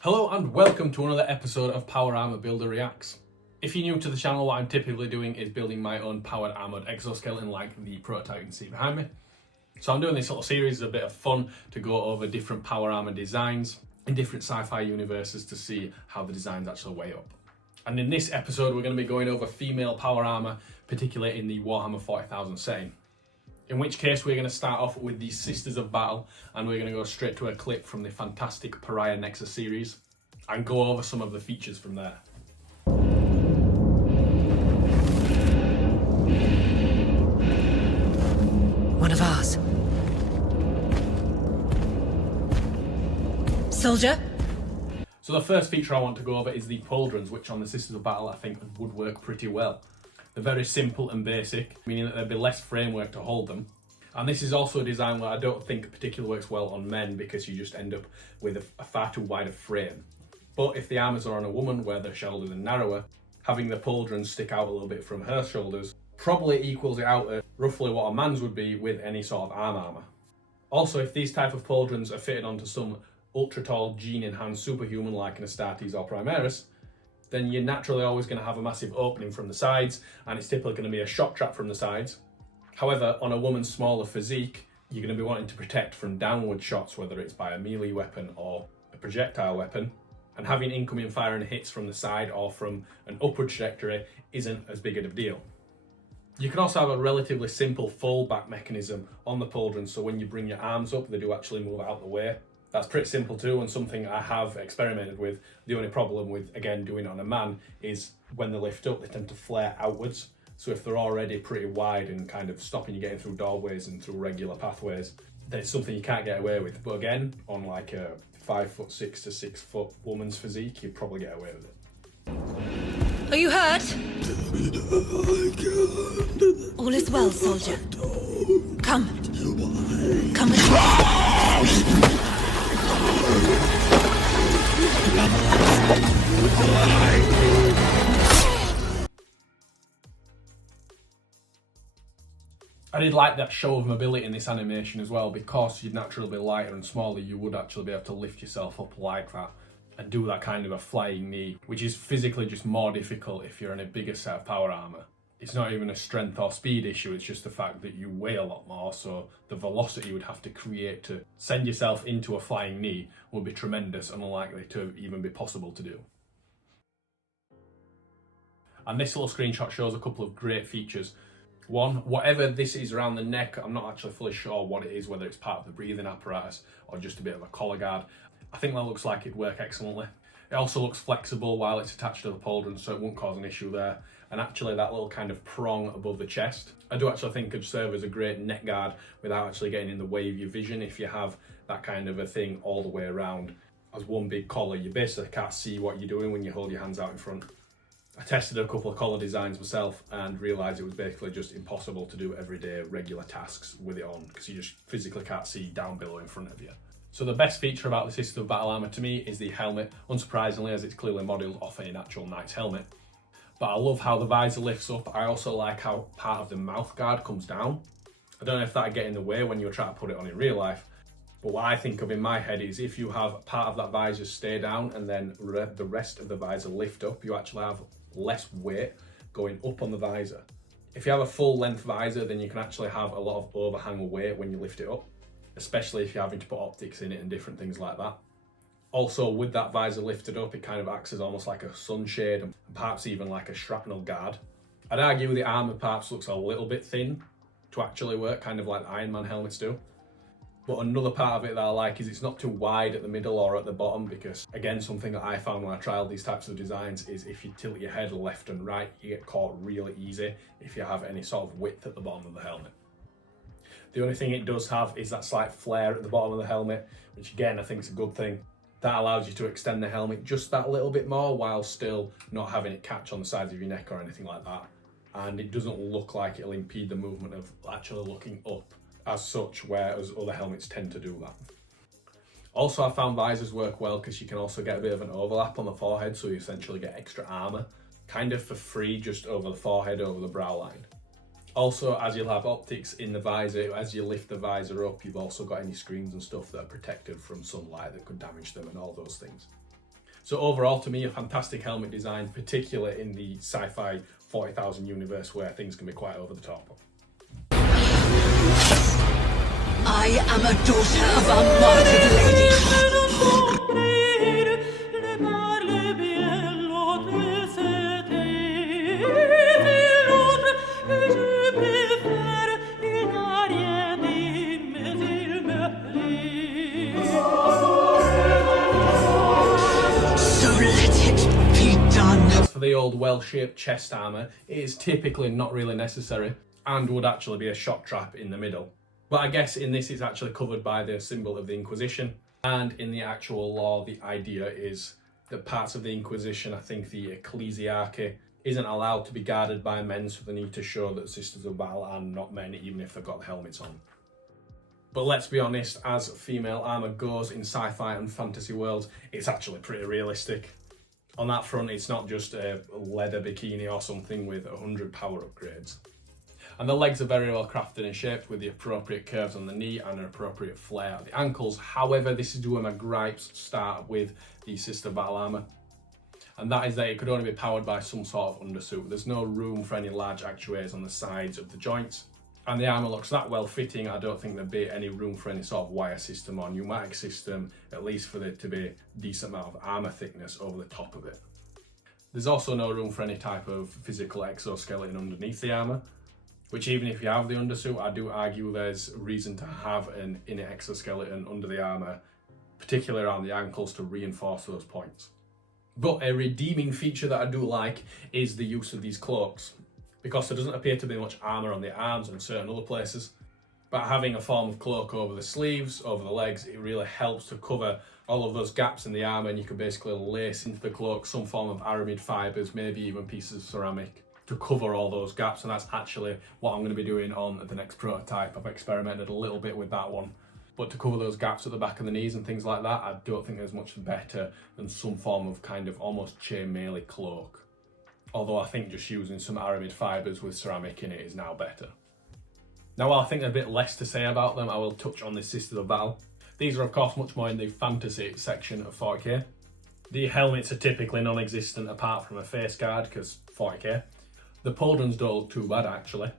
Hello and welcome to another episode of Power Armour Builder Reacts. If you're new to the channel, what I'm typically doing is building my own powered armoured exoskeleton like the prototype you can see behind me. So I'm doing this little series, a bit of fun to go over different power armour designs in different sci-fi universes to see how the designs actually weigh up. And in this episode we're going to be going over female power armour, particularly in the Warhammer 40,000 setting. In which case we're going to start off with the Sisters of Battle, and we're going to go straight to a clip from the fantastic Pariah Nexus series and go over some of the features from there. One of ours. Soldier? So the first feature I want to go over is the Pauldrons, which on the Sisters of Battle I think would work pretty well. They're very simple and basic, meaning that there'd be less framework to hold them. And this is also a design that I don't think particularly works well on men because you just end up with a far too wide a frame. But if the armours are on a woman where their shoulders are narrower, having the Pauldrons stick out a little bit from her shoulders probably equals it out at roughly what a man's would be with any sort of armour. Also, if these type of Pauldrons are fitted onto some ultra tall gene-enhanced superhuman like an Astartes or Primaris, then you're naturally always going to have a massive opening from the sides, and it's typically going to be a shock trap from the sides. However, on a woman's smaller physique, you're going to be wanting to protect from downward shots, whether it's by a melee weapon or a projectile weapon, and having incoming fire and hits from the side or from an upward trajectory isn't as big of a deal. You can also have a relatively simple fallback mechanism on the Pauldrons, so when you bring your arms up, they do actually move out the way. That's pretty simple too, and something I have experimented with. The only problem with, again, doing it on a man is when they lift up, they tend to flare outwards. So if they're already pretty wide and kind of stopping you getting through doorways and through regular pathways, then it's something you can't get away with. But again, on like a 5'6" to 6 foot woman's physique, you'd probably get away with it. Are you hurt? All is well, soldier. Come. Come with me. I did like that show of mobility in this animation as well, because you'd naturally be lighter and smaller, you would actually be able to lift yourself up like that and do that kind of a flying knee, which is physically just more difficult if you're in a bigger set of power armour. It's not even a strength or speed issue, it's just the fact that you weigh a lot more, so the velocity you would have to create to send yourself into a flying knee would be tremendous and unlikely to even be possible to do. And this little screenshot shows a couple of great features. One, whatever this is around the neck, I'm not actually fully sure what it is, whether it's part of the breathing apparatus or just a bit of a collar guard. I think that looks like it'd work excellently. It also looks flexible while it's attached to the Pauldron, so it won't cause an issue there. And actually that little kind of prong above the chest, I do actually think could serve as a great neck guard without actually getting in the way of your vision. If you have that kind of a thing all the way around as one big collar, you basically can't see what you're doing when you hold your hands out in front. I tested a couple of collar designs myself and realised it was basically just impossible to do everyday regular tasks with it on, because you just physically can't see down below in front of you. So the best feature about the Sisters of Battle armour to me is the helmet, unsurprisingly, as it's clearly modelled off an actual knight's helmet. But I love how the visor lifts up. I also like how part of the mouth guard comes down. I don't know if that'd get in the way when you're trying to put it on in real life, but what I think of in my head is if you have part of that visor stay down and then the rest of the visor lift up, you actually have less weight going up on the visor. If you have a full length visor, then you can actually have a lot of overhang weight when you lift it up, especially if you're having to put optics in it and different things like that. Also, with that visor lifted up, it kind of acts as almost like a sunshade and perhaps even like a shrapnel guard. I'd argue the armour perhaps looks a little bit thin to actually work, kind of like the Iron Man helmets do. But another part of it that I like is it's not too wide at the middle or at the bottom, because again, something that I found when I trialed these types of designs is if you tilt your head left and right, you get caught really easy if you have any sort of width at the bottom of the helmet. The only thing it does have is that slight flare at the bottom of the helmet, which again, I think is a good thing. That allows you to extend the helmet just that little bit more while still not having it catch on the sides of your neck or anything like that. And it doesn't look like it'll impede the movement of actually looking up as such, whereas other helmets tend to do that. Also, I found visors work well because you can also get a bit of an overlap on the forehead, so you essentially get extra armour, kind of for free, just over the forehead, over the brow line. Also, as you'll have optics in the visor, as you lift the visor up, you've also got any screens and stuff that are protected from sunlight that could damage them and all those things. So overall, to me, a fantastic helmet design, particularly in the sci-fi 40,000 universe where things can be quite over the top. I am a daughter of our martyred lady. So let it be done. As for the old well-shaped chest armour, it is typically not really necessary and would actually be a shot trap in the middle. But I guess in this it's actually covered by the symbol of the Inquisition, and in the actual law the idea is that parts of the Inquisition, I think the ecclesiarchy, isn't allowed to be guarded by men, so they need to show that the Sisters of Battle are not men even if they've got the helmets on. But let's be honest, as female armour goes in sci-fi and fantasy worlds, it's actually pretty realistic. On that front, it's not just a leather bikini or something with 100 power upgrades. And the legs are very well crafted and shaped with the appropriate curves on the knee and an appropriate flare at the ankles. However, this is where my gripes start with the Sister Battle armour. And that is that it could only be powered by some sort of undersuit. There's no room for any large actuators on the sides of the joints. And the armour looks that well fitting, I don't think there'd be any room for any sort of wire system or pneumatic system, at least for there to be a decent amount of armour thickness over the top of it. There's also no room for any type of physical exoskeleton underneath the armour, which even if you have the undersuit, I do argue there's reason to have an inner exoskeleton under the armour, particularly around the ankles to reinforce those points. But a redeeming feature that I do like is the use of these cloaks, because there doesn't appear to be much armour on the arms and certain other places. But having a form of cloak over the sleeves, over the legs, it really helps to cover all of those gaps in the armour, and you can basically lace into the cloak some form of aramid fibres, maybe even pieces of ceramic, to cover all those gaps. And that's actually what I'm going to be doing on the next prototype. I've experimented a little bit with that one. But to cover those gaps at the back of the knees and things like that, I don't think there's much better than some form of kind of almost chainmail cloak. Although I think just using some aramid fibres with ceramic in it is now better. Now, while I think there's a bit less to say about them, I will touch on the Sisters of Battle. These are of course much more in the fantasy section of 40k. The helmets are typically non-existent apart from a face guard, because 40k. The Pauldrons don't look too bad actually.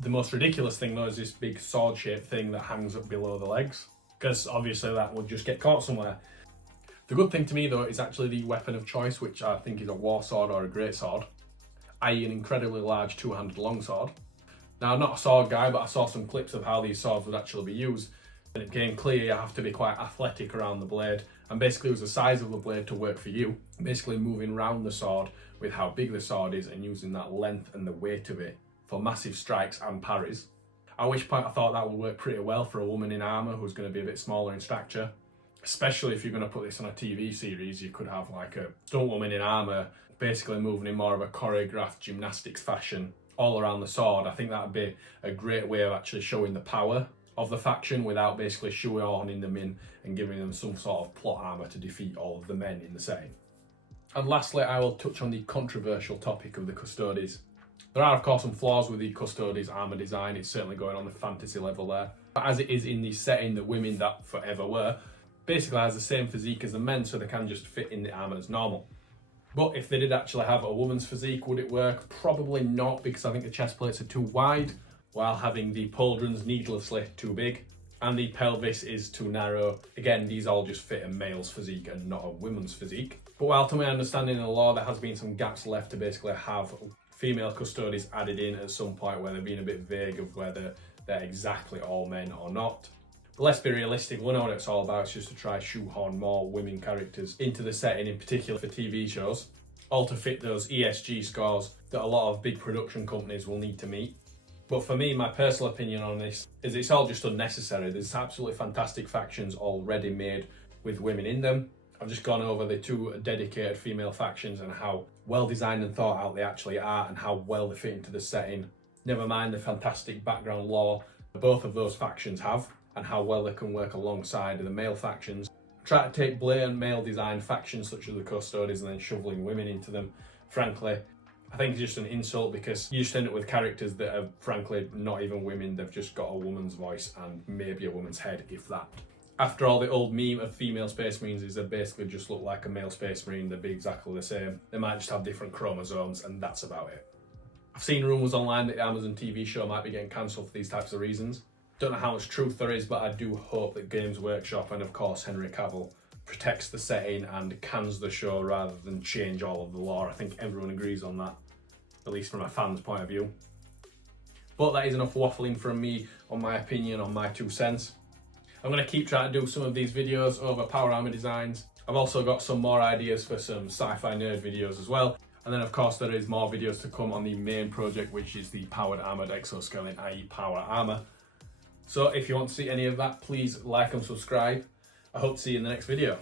The most ridiculous thing though is this big sword-shaped thing that hangs up below the legs, because obviously that would just get caught somewhere. The good thing to me though is actually the weapon of choice, which I think is a war sword or a great sword, i.e. an incredibly large two-handed longsword. Now, I'm not a sword guy, but I saw some clips of how these swords would actually be used, and it became clear you have to be quite athletic around the blade, and basically use the size of the blade to work for you, basically moving around the sword with how big the sword is and using that length and the weight of it for massive strikes and parries. At which point I thought that would work pretty well for a woman in armour who's going to be a bit smaller in stature. Especially if you're going to put this on a TV series, you could have like a stunt woman in armour basically moving in more of a choreographed gymnastics fashion all around the sword. I think that would be a great way of actually showing the power of the faction without basically shoehorning them in and giving them some sort of plot armour to defeat all of the men in the setting. And lastly, I will touch on the controversial topic of the Custodes. There are of course some flaws with the Custodes armour design, it's certainly going on the fantasy level there. But as it is in the setting that women that forever were, basically has the same physique as the men, so they can just fit in the armour as normal. But if they did actually have a woman's physique, would it work? Probably not, because I think the chest plates are too wide, while having the pauldrons needlessly too big, and the pelvis is too narrow. Again, these all just fit a male's physique and not a woman's physique. But while to my understanding in the law, there has been some gaps left to basically have female Custodes added in at some point where they've been a bit vague of whether they're exactly all men or not. But let's be realistic, we know what it's all about, it's just to try shoehorn more women characters into the setting, in particular for TV shows, all to fit those ESG scores that a lot of big production companies will need to meet. But for me, my personal opinion on this is it's all just unnecessary. There's absolutely fantastic factions already made with women in them. I've just gone over the two dedicated female factions and how well designed and thought out they actually are and how well they fit into the setting. Never mind the fantastic background lore both of those factions have and how well they can work alongside the male factions. Try to take blatant male designed factions such as the Custodes and then shoveling women into them. Frankly, I think it's just an insult, because you just end up with characters that are frankly not even women, they've just got a woman's voice and maybe a woman's head, if that. After all, the old meme of female Space Marines is they basically just look like a male Space Marine, they'd be exactly the same. They might just have different chromosomes, and that's about it. I've seen rumours online that the Amazon TV show might be getting cancelled for these types of reasons. Don't know how much truth there is, but I do hope that Games Workshop and of course Henry Cavill protects the setting and cans the show rather than change all of the lore. I think everyone agrees on that, at least from a fan's point of view. But that is enough waffling from me on my opinion, on my 2 cents. I'm going to keep trying to do some of these videos over power armor designs. I've also got some more ideas for some sci-fi nerd videos as well. And then of course there is more videos to come on the main project, which is the powered armored exoskeleton, i.e. power armor. So if you want to see any of that, please like and subscribe. I hope to see you in the next video.